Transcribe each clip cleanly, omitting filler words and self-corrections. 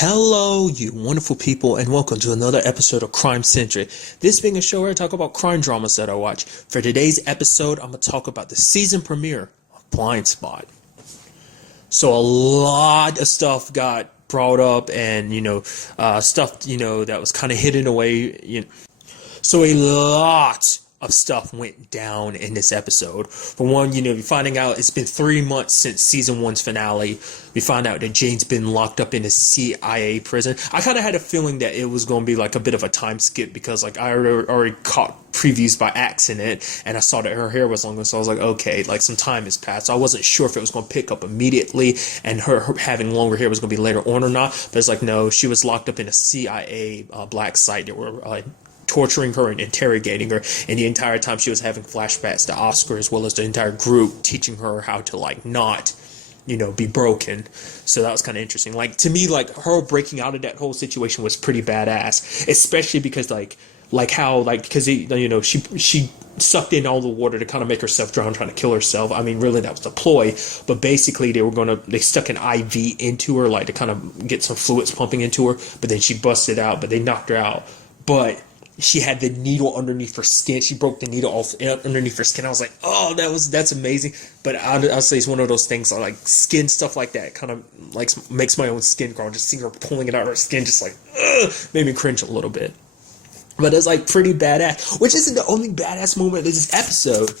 Hello, you wonderful people, and welcome to another episode of Crime Centric. This being a show where I talk about crime dramas that I watch. For today's episode, I'm going to talk about the season premiere of Blindspot. So a lot of stuff got brought up and, stuff, that was kind of hidden away. So a lot of stuff went down in this episode. For one, you're finding out it's been 3 months since season one's finale. We find out that Jane's been locked up in a CIA prison. I kind of had a feeling that it was going to be like a bit of a time skip because like I already caught previews by accident and I saw that her hair was longer, so I was like, okay, like some time has passed. So I wasn't sure if it was going to pick up immediately and her having longer hair was going to be later on or not. But it's like, no, she was locked up in a CIA black site that were torturing her and interrogating her, and the entire time she was having flashbacks to Oscar as well as the entire group teaching her how to not be broken. So that was kind of interesting. Like, to me, like her breaking out of that whole situation was pretty badass, especially because because she sucked in all the water to kind of make herself drown, trying to kill herself. I mean, really, that was the ploy. But basically, they stuck an IV into her, like to kind of get some fluids pumping into her. But then she busted out, but they knocked her out. But she had the needle underneath her skin. She broke the needle off underneath her skin. I was like, oh, that's amazing. But I'll say it's one of those things, like skin stuff like that, kind of like makes my own skin crawl. Just seeing her pulling it out of her skin, just like, made me cringe a little bit. But it's like pretty badass, which isn't the only badass moment of this episode.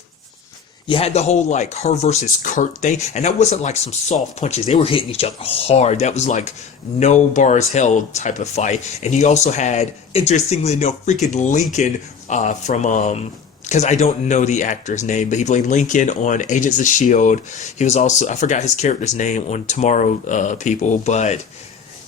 You had the whole like her versus Kurt thing, and that wasn't like some soft punches. They were hitting each other hard. That was like no bars held type of fight. And he also had, interestingly enough, freaking Lincoln from because I don't know the actor's name, but he played Lincoln on Agents of S.H.I.E.L.D. He was also, I forgot his character's name on Tomorrow People, but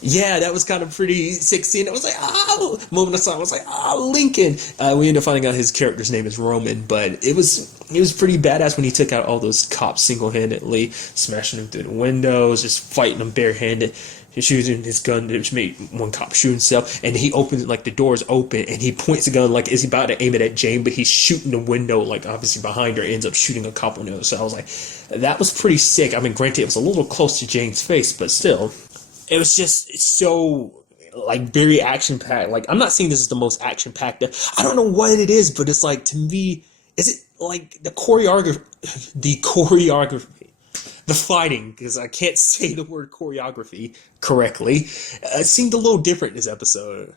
yeah, that was kind of pretty sexy, and it was like, oh, moment of silence, I was like, oh, Lincoln. We ended up finding out his character's name is Roman, but it was pretty badass when he took out all those cops single-handedly, smashing them through the windows, just fighting them barehanded, shooting his gun, which made one cop shoot himself, and he opens, like, the door's open, and he points the gun, like, is he about to aim it at Jane, but he's shooting the window, like, obviously behind her, ends up shooting a cop on the other side. I was like, that was pretty sick. I mean, granted, it was a little close to Jane's face, but still, it was just so, like, very action-packed. Like, I'm not saying this is the most action-packed. I don't know what it is, but it's like, to me, is it, like, the choreography, the fighting, because I can't say the word choreography correctly, it seemed a little different this episode.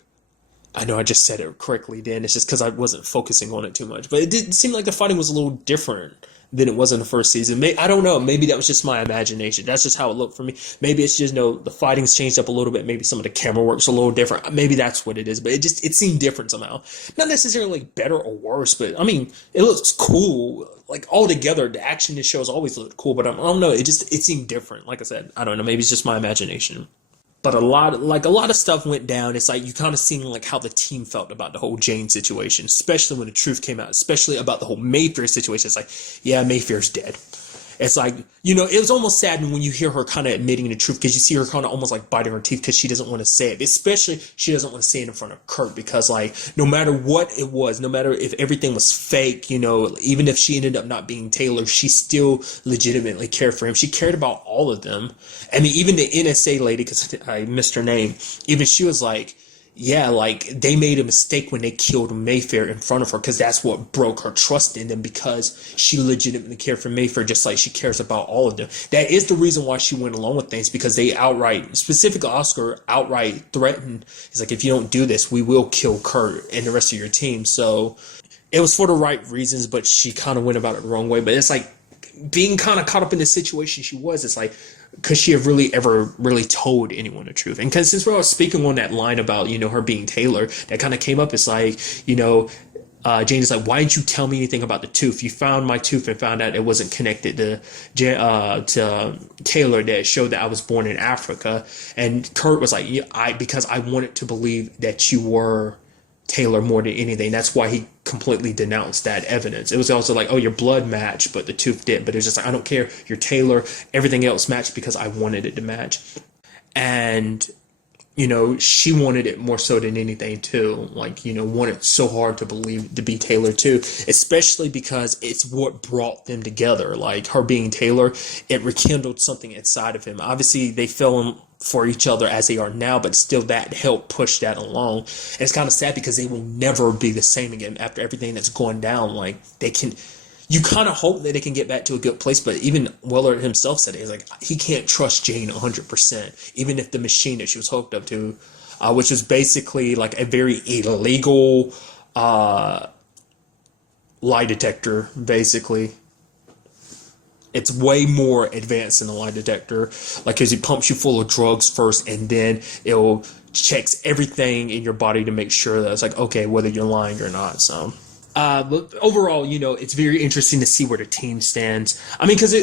I know I just said it correctly then. It's just because I wasn't focusing on it too much. But it did seem like the fighting was a little different than it was in the first season. I don't know. Maybe that was just my imagination. That's just how it looked for me. Maybe it's just, the fighting's changed up a little bit. Maybe some of the camera work's a little different. Maybe that's what it is. But it seemed different somehow. Not necessarily better or worse, but, I mean, it looks cool. Like, altogether, the action in the shows always looked cool. But I don't know. It seemed different. Like I said, I don't know. Maybe it's just my imagination. But a lot of stuff went down. It's like you kind of seen like how the team felt about the whole Jane situation, especially when the truth came out, especially about the whole Mayfair situation. It's like, yeah, Mayfair's dead. It's like, it was almost sad when you hear her kind of admitting the truth, because you see her kind of almost like biting her teeth because she doesn't want to say it. Especially she doesn't want to say it in front of Kurt, because like no matter what it was, no matter if everything was fake, even if she ended up not being Taylor, she still legitimately cared for him. She cared about all of them. I mean, even the NSA lady, because I missed her name, even she was like, yeah, like they made a mistake when they killed Mayfair in front of her, because that's what broke her trust in them, because she legitimately cared for Mayfair just like she cares about all of them. That is the reason why she went along with things, because they outright, specifically Oscar, outright threatened. He's like, if you don't do this, we will kill Kurt and the rest of your team. So it was for the right reasons, but she kind of went about it the wrong way. But it's like being kind of caught up in the situation she was, it's like, could she have really ever really told anyone the truth? And because since we were speaking on that line about, her being Taylor, that kind of came up. It's like, Jane is like, why didn't you tell me anything about the tooth? You found my tooth and found out it wasn't connected to Taylor, that showed that I was born in Africa. And Kurt was like, yeah, because I wanted to believe that you were Taylor more than anything. That's why he completely denounced that evidence. It was also like, oh, your blood matched, but the tooth didn't. But it's just like, I don't care. You're Taylor. Everything else matched because I wanted it to match. And, she wanted it more so than anything too. Like, wanted so hard to believe to be Taylor too, especially because it's what brought them together. Like her being Taylor, it rekindled something inside of him. Obviously they fell for each other as they are now, but still that helped push that along. And it's kind of sad because they will never be the same again after everything that's going down. Like they can, you kind of hope that they can get back to a good place, but even Weller himself said it. He's like, he can't trust Jane 100%, even if the machine that she was hooked up to, which was basically like a very illegal lie detector, basically. It's way more advanced than a lie detector, like because it pumps you full of drugs first, and then it'll checks everything in your body to make sure that it's like, okay, whether you're lying or not. So, but overall, it's very interesting to see where the team stands. I mean, because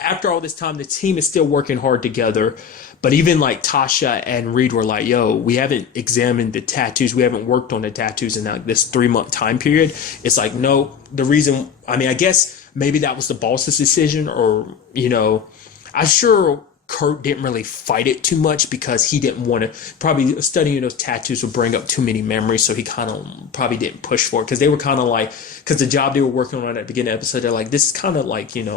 after all this time, the team is still working hard together. But even like Tasha and Reed were like, yo, we haven't examined the tattoos. We haven't worked on the tattoos in like this 3-month time period. It's like, no, the reason, I mean, I guess maybe that was the boss's decision, or, I'm sure Kurt didn't really fight it too much because he didn't want to, probably studying those tattoos would bring up too many memories. So he kind of probably didn't push for it because they were kind of like, because the job they were working on at the beginning of the episode, they're like, this is kind of like, kind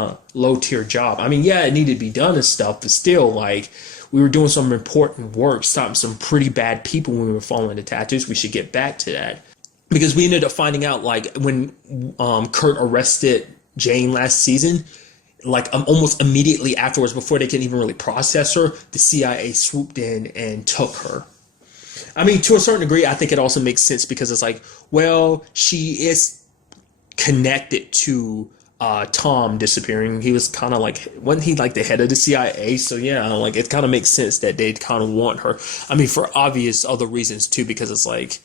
of low tier job. I mean, yeah, it needed to be done and stuff, but still, like, we were doing some important work, stopping some pretty bad people when we were following the tattoos. We should get back to that. Because we ended up finding out, like, when Kurt arrested Jane last season, like almost immediately afterwards, before they can even really process her, the CIA swooped in and took her. I mean, to a certain degree, I think it also makes sense because it's like, well, she is connected to Tom disappearing. He was kind of like, wasn't he like the head of the CIA? So yeah, like it kind of makes sense that they'd kind of want her. I mean, for obvious other reasons too, because it's like,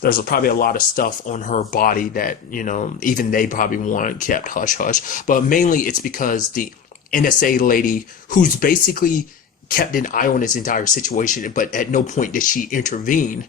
there's probably a lot of stuff on her body that, even they probably want kept hush hush. But mainly it's because the NSA lady, who's basically kept an eye on this entire situation, but at no point did she intervene,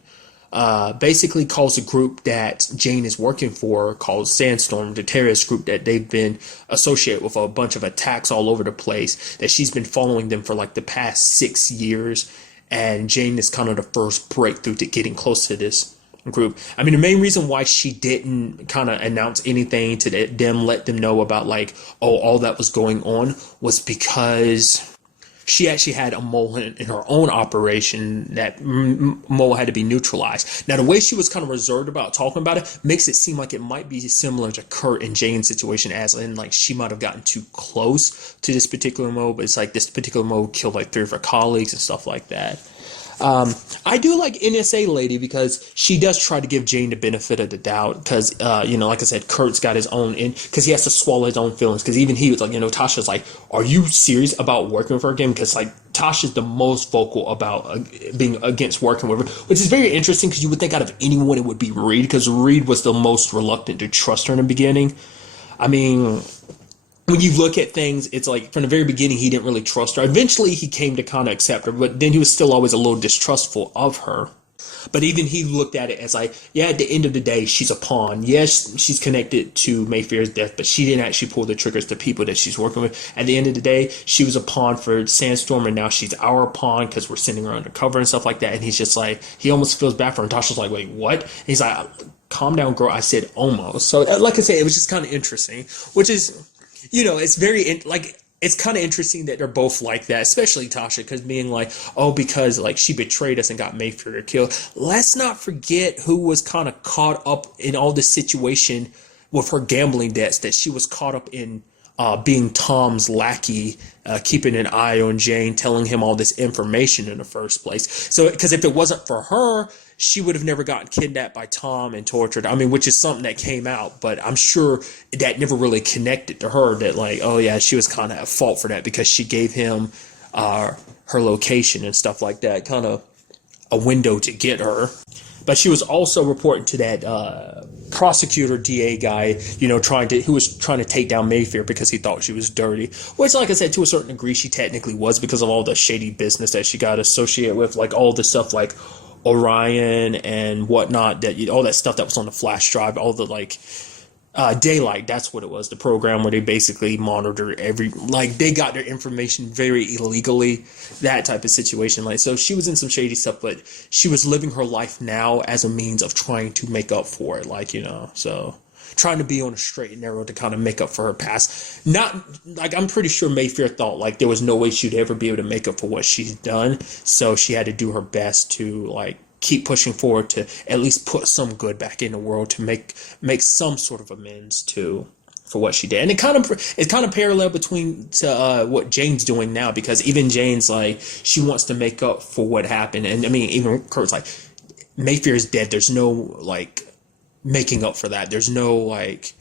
basically calls a group that Jane is working for called Sandstorm, the terrorist group that they've been associated with a bunch of attacks all over the place, that she's been following them for like the past 6 years. And Jane is kind of the first breakthrough to getting close to this group. I mean, the main reason why she didn't kind of announce anything to them, let them know about like, oh, all that was going on, was because she actually had a mole in her own operation. That mole had to be neutralized. Now, the way she was kind of reserved about talking about it makes it seem like it might be similar to Kurt and Jane's situation, as in like she might have gotten too close to this particular mole, but it's like this particular mole killed like 3 of her colleagues and stuff like that. I do like NSA lady because she does try to give Jane the benefit of the doubt because, like I said, Kurt's got his own because he has to swallow his own feelings, because even he was like, Tasha's like, are you serious about working with her again? Because like Tasha's the most vocal about being against working with her, which is very interesting because you would think out of anyone it would be Reed, because Reed was the most reluctant to trust her in the beginning. I mean, when you look at things, it's like from the very beginning, he didn't really trust her. Eventually, he came to kind of accept her, but then he was still always a little distrustful of her. But even he looked at it as like, yeah, at the end of the day, she's a pawn. Yes, she's connected to Mayfair's death, but she didn't actually pull the triggers to people that she's working with. At the end of the day, she was a pawn for Sandstorm, and now she's our pawn because we're sending her undercover and stuff like that. And he's just like, he almost feels bad for her. And Tasha's like, wait, what? And he's like, calm down, girl. I said almost. So like I said, it was just kind of interesting, which is, it's very, it's kind of interesting that they're both like that, especially Tasha, because being like, oh, because like she betrayed us and got Mayfair killed. Let's not forget who was kind of caught up in all this situation with her gambling debts, that she was caught up in being Tom's lackey, keeping an eye on Jane, telling him all this information in the first place. So, because if it wasn't for her, she would have never gotten kidnapped by Tom and tortured. I mean, which is something that came out, but I'm sure that never really connected to her, that like, oh yeah, she was kind of at fault for that because she gave him her location and stuff like that, kind of a window to get her. But she was also reporting to that prosecutor DA guy, who was trying to take down Mayfair because he thought she was dirty. Which, like I said, to a certain degree, she technically was, because of all the shady business that she got associated with, like all the stuff like Orion and whatnot, that all that stuff that was on the flash drive, all the like Daylight, that's what it was, the program where they basically monitor they got their information very illegally, that type of situation. Like, so she was in some shady stuff, but she was living her life now as a means of trying to make up for it, so trying to be on a straight and narrow to kind of make up for her past. Not like, I'm pretty sure Mayfair thought like there was no way she'd ever be able to make up for what she's done, so she had to do her best to like keep pushing forward to at least put some good back in the world to make some sort of amends to for what she did. And it's kind of parallel between to what Jane's doing now, because even Jane's like, she wants to make up for what happened. And I mean, even Kurt's like, Mayfair is dead. There's no like making up for that. There's no like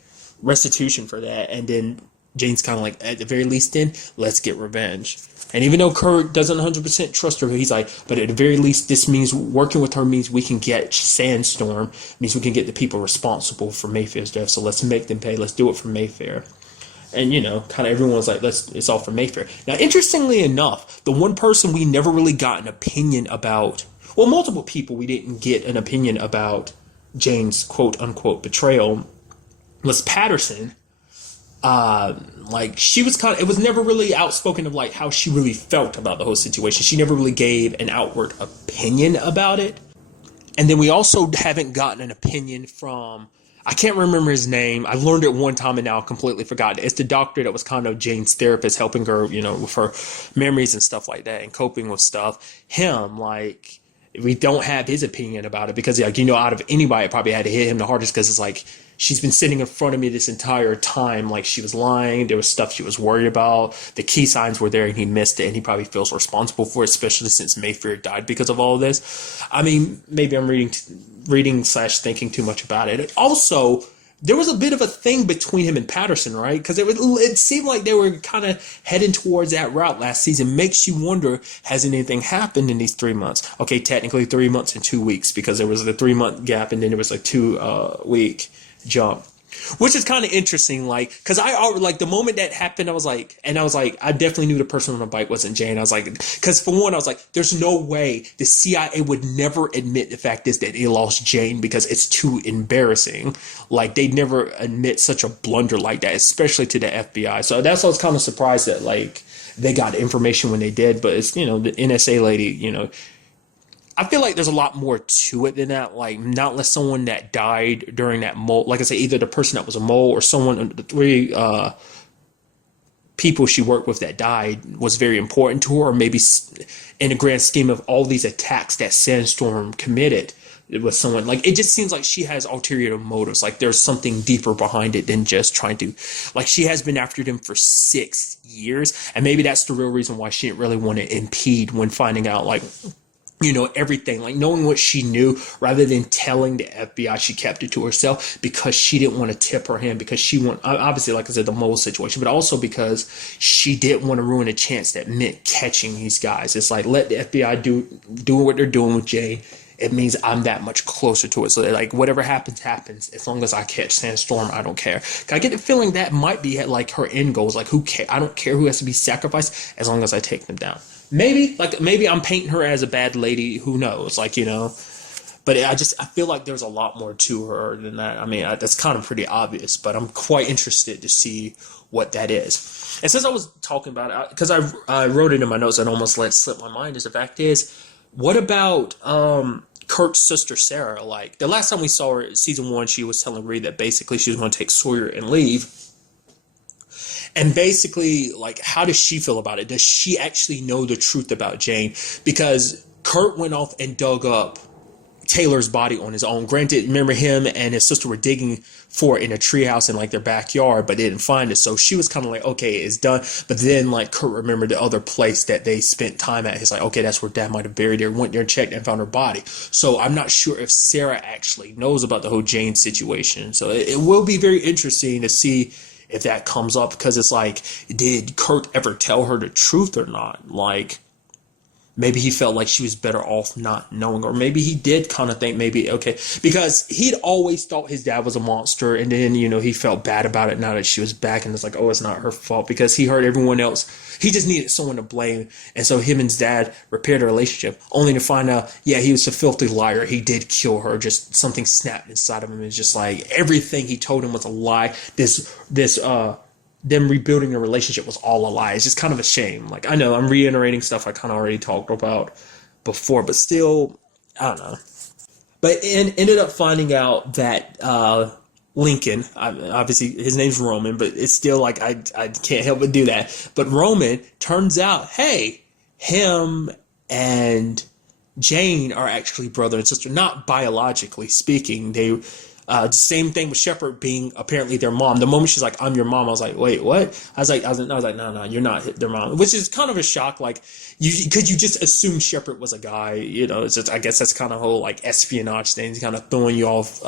restitution for that. And then Jane's kind of like, at the very least, then let's get revenge. And even though Kurt doesn't 100% trust her, he's like, but at the very least, this means working with her means we can get Sandstorm, means we can get the people responsible for Mayfair's death. So let's make them pay. Let's do it for Mayfair. And, you know, kind of everyone's like, it's all for Mayfair. Now, interestingly enough, the one person we never really got an opinion about, well, multiple people we didn't get an opinion about Jane's quote unquote betrayal was Patterson. Like she was it was never really outspoken of like how she really felt about the whole situation. She never really gave an outward opinion about it. And then we also haven't gotten an opinion from, I can't remember his name. I learned it one time and now I completely forgot. It's the doctor that was kind of Jane's therapist, helping her, you know, with her memories and stuff like that and coping with stuff. Him, like, we don't have his opinion about it because, like, you know, out of anybody, it probably had to hit him the hardest because it's like, she's been sitting in front of me this entire time. Like, she was lying. There was stuff she was worried about. The key signs were there and he missed it. And he probably feels responsible for it, especially since Mayfair died because of all of this. I mean, maybe I'm reading/thinking too much about it. And also, there was a bit of a thing between him and Patterson, right? Because it seemed like they were kind of heading towards that route last season. Makes you wonder, has anything happened in these 3 months? Okay, technically 3 months and 2 weeks, because there was the 3 month gap and then there was a 2 week jump, which is kind of interesting. Like, because like the moment that happened, I was like, I definitely knew the person on the bike wasn't Jane. I was like, because for one, I was like, there's no way the CIA would never admit the fact is that they lost Jane because it's too embarrassing. Like, they'd never admit such a blunder like that, especially to the FBI. So that's why I was kind of surprised that like they got information when they did. But it's, you know, the NSA lady, you know, I feel like there's a lot more to it than that. Like, not unless someone that died during that mole, like I say, either the person that was a mole or someone, the 3 people she worked with that died was very important to her, or maybe in the grand scheme of all these attacks that Sandstorm committed, it was someone, like, it just seems like she has ulterior motives. Like, there's something deeper behind it than just trying to, like, she has been after them for 6 years, and maybe that's the real reason why she didn't really want to impede when finding out, like, you know, everything, like knowing what she knew rather than telling the FBI. She kept it to herself because she didn't want to tip her hand, because she obviously, like I said, the mole situation, but also because she didn't want to ruin a chance that meant catching these guys. It's like, let the FBI do what they're doing with Jay. It means I'm that much closer to it. So like, whatever happens, happens. As long as I catch Sandstorm, I don't care. I get the feeling that might be like her end goals. Like, who cares? I don't care who has to be sacrificed as long as I take them down. Maybe I'm painting her as a bad lady. Who knows? Like, you know, but I feel like there's a lot more to her than that. I mean, that's kind of pretty obvious, but I'm quite interested to see what that is. And since I was talking about it, because I wrote it in my notes and almost let slip my mind, is the fact is, what about Kurt's sister Sarah? Like, the last time we saw her, season 1, she was telling Reed that basically she was going to take Sawyer and leave. And basically, like, how does she feel about it? Does she actually know the truth about Jane? Because Kurt went off and dug up Taylor's body on his own. Granted, remember, him and his sister were digging for it in a treehouse in like their backyard, but they didn't find it. So she was kind of like, okay, it's done. But then like Kurt remembered the other place that they spent time at. He's like, okay, that's where Dad might have buried her. Went there, checked, and found her body. So I'm not sure if Sarah actually knows about the whole Jane situation. So it will be very interesting to see if that comes up, because it's like, did Kurt ever tell her the truth or not? Like, maybe he felt like she was better off not knowing, or maybe he did kind of think maybe, okay, because he'd always thought his dad was a monster, and then, you know, he felt bad about it now that she was back, and it's like, oh, it's not her fault, because he heard everyone else, he just needed someone to blame, and so him and his dad repaired a relationship, only to find out, yeah, he was a filthy liar, he did kill her, just something snapped inside of him. It's just like, everything he told him was a lie. Them rebuilding the relationship was all a lie. It's just kind of a shame. Like, I know I'm reiterating stuff I kind of already talked about before, but still, I don't know. But ended up finding out that Lincoln. Obviously, his name's Roman, but it's still like I can't help but do that. But Roman turns out, hey, him and Jane are actually brother and sister, not biologically speaking. They same thing with Shepard being apparently their mom. The moment she's like, "I'm your mom," I was like, "Wait, what?" I was like, "No, no, you're not their mom," which is kind of a shock. Like, because you just assume Shepard was a guy. It's just, I guess that's kind of whole like espionage thing, kind of throwing you off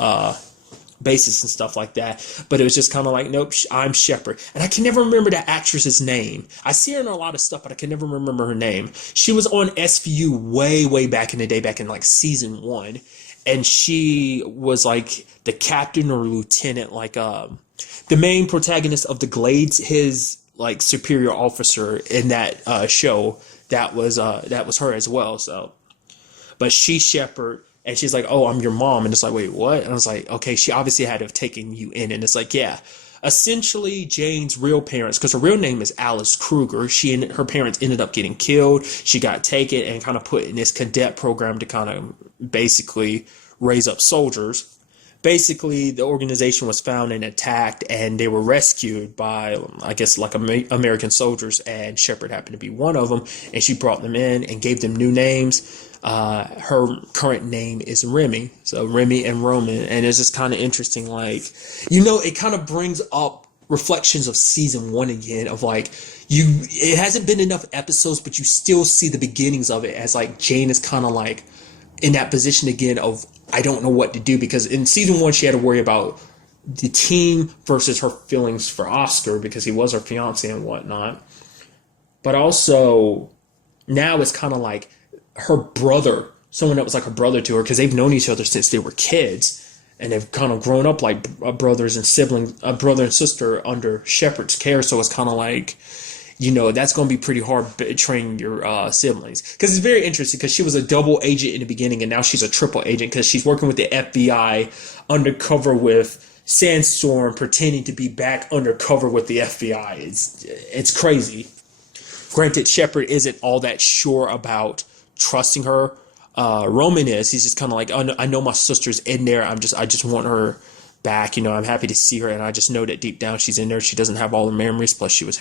basis and stuff like that. But it was just kind of like, nope, I'm Shepard. And I can never remember that actress's name. I see her in a lot of stuff, but I can never remember her name. She was on SVU way back in the day, back in like season 1. And she was like the captain or lieutenant, like the main protagonist of the Glades, his like superior officer in that show. That was her as well. So, but she's Shepard. And she's like, "Oh, I'm your mom." And it's like, "Wait, what?" And I was like, "Okay, she obviously had to have taken you in." And it's like, yeah. Essentially, Jane's real parents, because her real name is Alice Kruger, her parents ended up getting killed. She got taken and kind of put in this cadet program to kind of basically raise up soldiers. Basically, the organization was found and attacked, and they were rescued by, I guess, like American soldiers, and Shepard happened to be one of them, and she brought them in and gave them new names. Her current name is Remy, so Remy and Roman, and it's just kind of interesting, like, it kind of brings up reflections of season 1 again, of like, it hasn't been enough episodes, but you still see the beginnings of it, as like Jane is kind of like in that position again of, I don't know what to do, because in season 1 she had to worry about the team versus her feelings for Oscar because he was her fiance and whatnot. But also now it's kind of like her brother, someone that was like a brother to her, because they've known each other since they were kids, and they've kind of grown up like brothers and siblings, a brother and sister under Shepard's care. So it's kind of like, that's going to be pretty hard training your siblings. Because it's very interesting, because she was a double agent in the beginning, and now she's a triple agent because she's working with the FBI undercover with Sandstorm, pretending to be back undercover with the FBI. It's crazy. Granted, Shepard isn't all that sure about trusting her. Roman is. He's just kind of like, "Oh, no, I know my sister's in there. I just want her back. I'm happy to see her, and I just know that deep down she's in there. She doesn't have all the memories. Plus, she was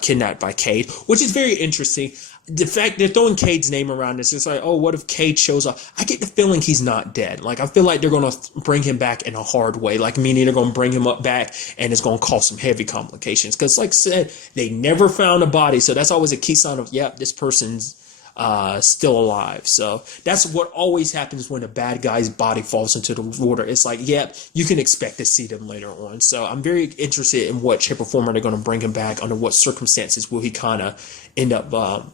kidnapped by Cade," which is very interesting. The fact they're throwing Cade's name around, it's just like, oh, what if Cade shows up? I get the feeling he's not dead. Like, I feel like they're going to bring him back in a hard way. Like, meaning they're going to bring him up back, and it's going to cause some heavy complications. Because, like I said, they never found a body, so that's always a key sign of, this person's still alive. So that's what always happens when a bad guy's body falls into the water. It's like, you can expect to see them later on. So I'm very interested in what shape or form are they going to bring him back, under what circumstances will he kind of end up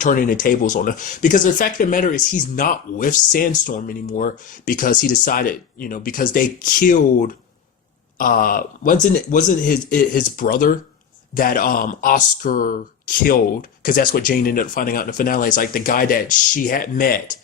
turning the tables on him. Because the fact of the matter is, he's not with Sandstorm anymore, because he decided, because they killed wasn't his brother that Oscar killed, because that's what Jane ended up finding out in the finale. It's like the guy that she had met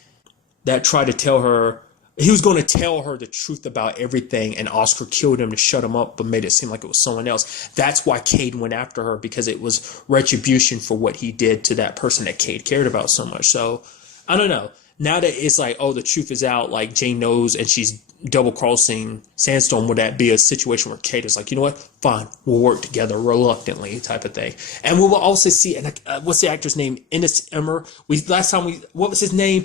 that tried to tell her, he was going to tell her the truth about everything, and Oscar killed him to shut him up, but made it seem like it was someone else. That's why Cade went after her, because it was retribution for what he did to that person that Cade cared about so much. So I don't know. Now that it's like, oh, the truth is out, like Jane knows, and she's double crossing Sandstorm, would that be a situation where Cade is like, you know what, fine, we'll work together reluctantly, type of thing. And we will also see, and what's the actor's name? Ennis Emmer. What was his name?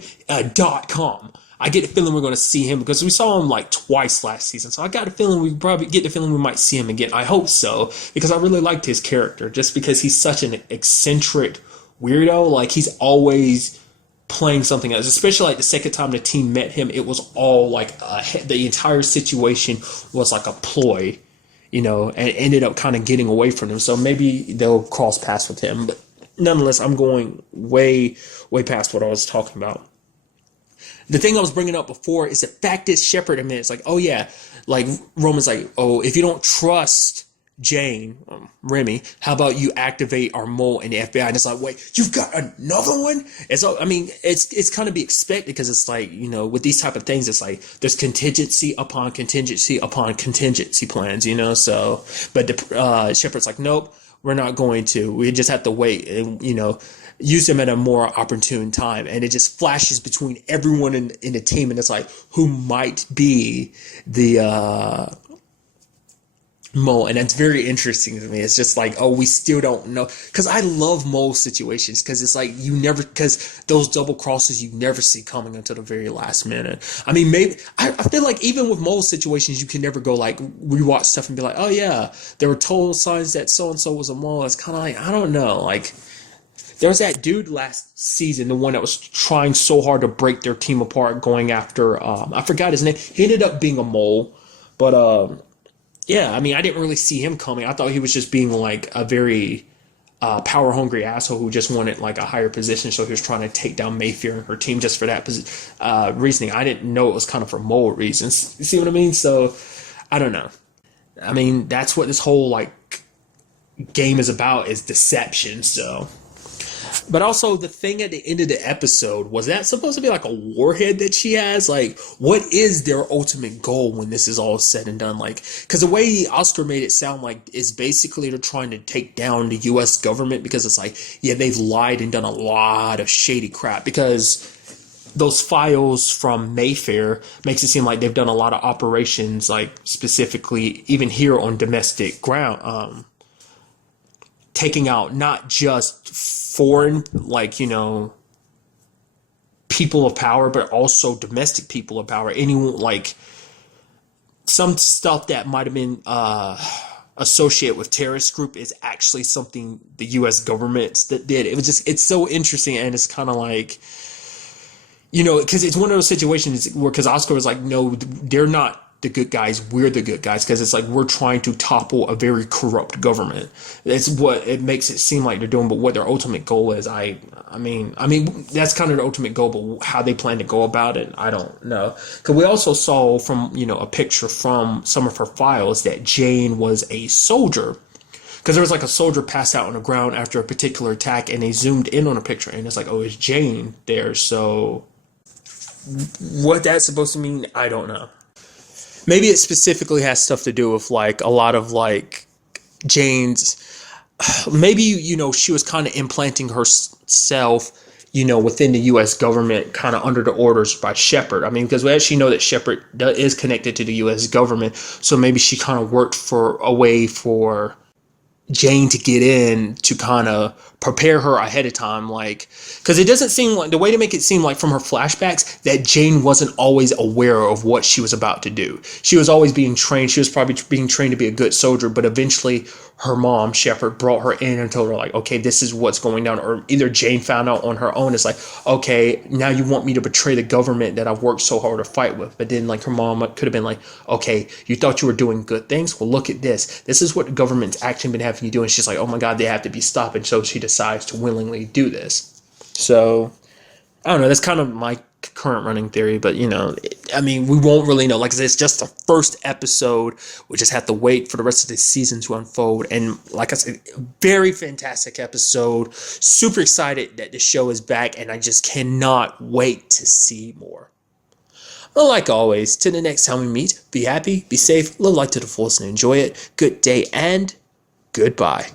.com. I get the feeling we're going to see him, because we saw him like twice last season. So I got a feeling we might see him again. I hope so, because I really liked his character, just because he's such an eccentric weirdo. Like, he's always playing something else, especially like the second time the team met him. It was all like the entire situation was like a ploy, and ended up kind of getting away from him. So maybe they'll cross paths with him. But nonetheless, I'm going way past what I was talking about. The thing I was bringing up before is the fact that Shepard admits, like, oh yeah, like Roman's like, oh, if you don't trust Jane, Remy, how about you activate our mole in the FBI? And it's like, wait, you've got another one? And so, I mean, it's kind of be expected, because it's like, with these type of things, it's like there's contingency upon contingency upon contingency plans, so, but Shepard's like, nope, we're not going to. We just have to wait. And, use them at a more opportune time, and it just flashes between everyone in the team, and it's like who might be the mole, and that's very interesting to me. It's just like, oh, we still don't know, because I love mole situations, because it's like you never, because those double crosses you never see coming until the very last minute. I mean, maybe I feel like even with mole situations, you can never go like rewatch stuff and be like, oh yeah, there were total signs that so and so was a mole. It's kind of like, I don't know, like there was that dude last season, the one that was trying so hard to break their team apart, going after I forgot his name. He ended up being a mole, but yeah, I mean, I didn't really see him coming. I thought he was just being like a very power hungry asshole who just wanted like a higher position. So he was trying to take down Mayfair and her team just for that reasoning. I didn't know it was kind of for mole reasons. You see what I mean? So I don't know. I mean, that's what this whole like game is about, is deception. So. But also, the thing at the end of the episode, was that supposed to be like a warhead that she has? Like, what is their ultimate goal when this is all said and done? Like, because the way Oscar made it sound like is basically they're trying to take down the U.S. government, because it's like, yeah, they've lied and done a lot of shady crap, because those files from Mayfair makes it seem like they've done a lot of operations, like specifically even here on domestic ground, taking out not just foreign, like, you know, people of power, but also domestic people of power. Anyone, like, some stuff that might have been associated with terrorist group is actually something the U.S. government that did. It was just, it's so interesting, and it's kind of like, you know, because it's one of those situations where, because Oscar was like, no, they're not the good guys, we're the good guys, because it's like we're trying to topple a very corrupt government. That's what it makes it seem like they're doing. But what their ultimate goal is, I mean that's kind of the ultimate goal, but how they plan to go about it, I don't know. Because we also saw from, you know, a picture from some of her files that Jane was a soldier, because there was like a soldier passed out on the ground after a particular attack, and they zoomed in on a picture, and it's like, oh, it's Jane there. So what that's supposed to mean, I don't know. Maybe it specifically has stuff to do with like a lot of like Jane's, maybe, you know, she was kind of implanting herself, you know, within the U.S. government, kind of under the orders by Shepard. I mean, because we actually know that Shepard is connected to the U.S. government, so maybe she kind of worked for a way for Jane to get in to kind of prepare her ahead of time, like, because it doesn't seem like, the way to make it seem like from her flashbacks, that Jane wasn't always aware of what she was about to do. She was always being trained. She was probably being trained to be a good soldier, but eventually her mom, Shepard, brought her in and told her, like, okay, this is what's going down. Or either Jane found out on her own. It's like, okay, now you want me to betray the government that I've worked so hard to fight with. But then, like, her mom could have been like, okay, you thought you were doing good things? Well, look at this. This is what the government's actually been having you do. And she's like, oh my God, they have to be stopped. And so she decides to willingly do this. So, I don't know. That's kind of my current running theory, but, you know, I mean, we won't really know. Like I said, it's just the first episode. We just have to wait for the rest of the season to unfold. And like I said, very fantastic episode. Super excited that the show is back, and I just cannot wait to see more. Well, like always, till the next time we meet, be happy, be safe, live life to the fullest, and enjoy it. Good day and goodbye.